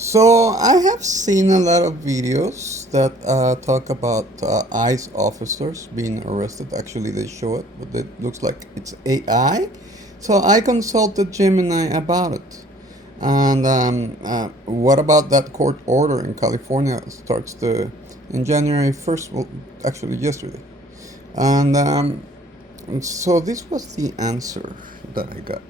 So I have seen a lot of videos that talk about ICE officers being arrested. Actually, they show it, but it looks like it's AI. So I consulted Gemini about it. And what about that court order in California that starts in January 1st? Well, actually, yesterday. And so this was the answer that I got.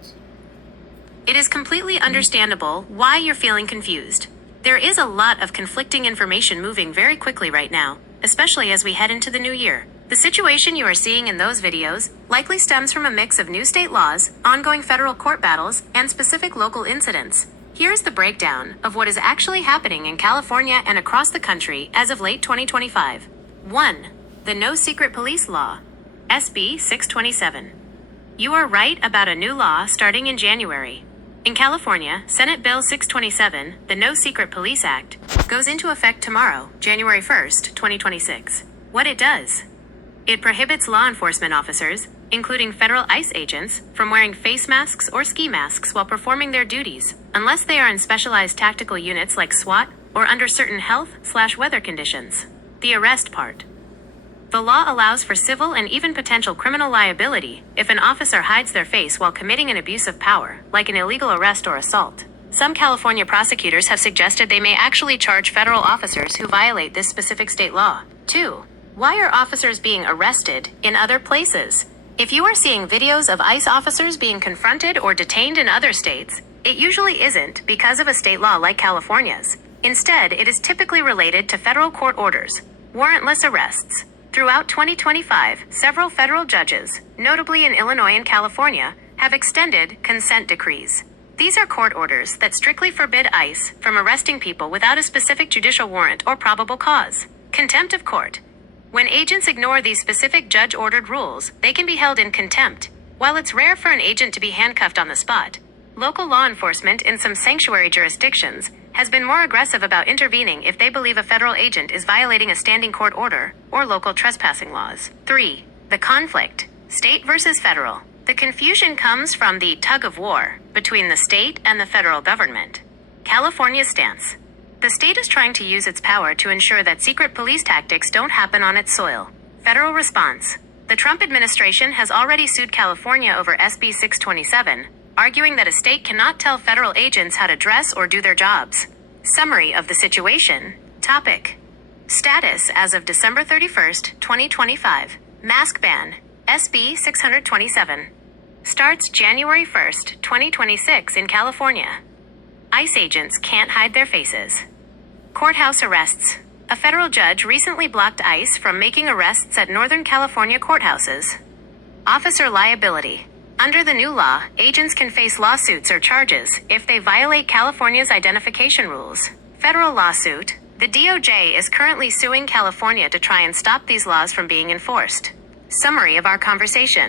It is completely understandable why you're feeling confused. There is a lot of conflicting information moving very quickly right now, especially as we head into the new year. The situation you are seeing in those videos likely stems from a mix of new state laws, ongoing federal court battles, and specific local incidents. Here's the breakdown of what is actually happening in California and across the country as of late 2025. 1. The No Secret Police Law, SB 627. You are right about a new law starting in January. In California, Senate Bill 627, the No Secret Police Act, goes into effect tomorrow, January 1st, 2026. What it does: it prohibits law enforcement officers, including federal ICE agents, from wearing face masks or ski masks while performing their duties, unless they are in specialized tactical units like SWAT or under certain health/weather conditions. The arrest part. The law allows for civil and even potential criminal liability if an officer hides their face while committing an abuse of power, like an illegal arrest or assault. Some California prosecutors have suggested they may actually charge federal officers who violate this specific state law. 2. Why are officers being arrested in other places? If you are seeing videos of ICE officers being confronted or detained in other states, it usually isn't because of a state law like California's. Instead, it is typically related to federal court orders, warrantless arrests. Throughout 2025, several federal judges, notably in Illinois and California, have extended consent decrees. These are court orders that strictly forbid ICE from arresting people without a specific judicial warrant or probable cause. Contempt of court. When agents ignore these specific judge-ordered rules, they can be held in contempt. While it's rare for an agent to be handcuffed on the spot, local law enforcement in some sanctuary jurisdictions has been more aggressive about intervening if they believe a federal agent is violating a standing court order or local trespassing laws. 3. The conflict, state versus federal. The confusion comes from the tug of war between the state and the federal government. California's stance. The state is trying to use its power to ensure that secret police tactics don't happen on its soil. Federal response. The Trump administration has already sued California over SB 627, arguing that a state cannot tell federal agents how to dress or do their jobs. Summary of the situation. Topic. Status as of December 31st, 2025. Mask ban, SB 627. Starts January 1st, 2026 in California. ICE agents can't hide their faces. Courthouse arrests. A federal judge recently blocked ICE from making arrests at Northern California courthouses. Officer liability. Under the new law, agents can face lawsuits or charges if they violate California's identification rules. Federal lawsuit. The DOJ is currently suing California to try and stop these laws from being enforced. Summary of our conversation.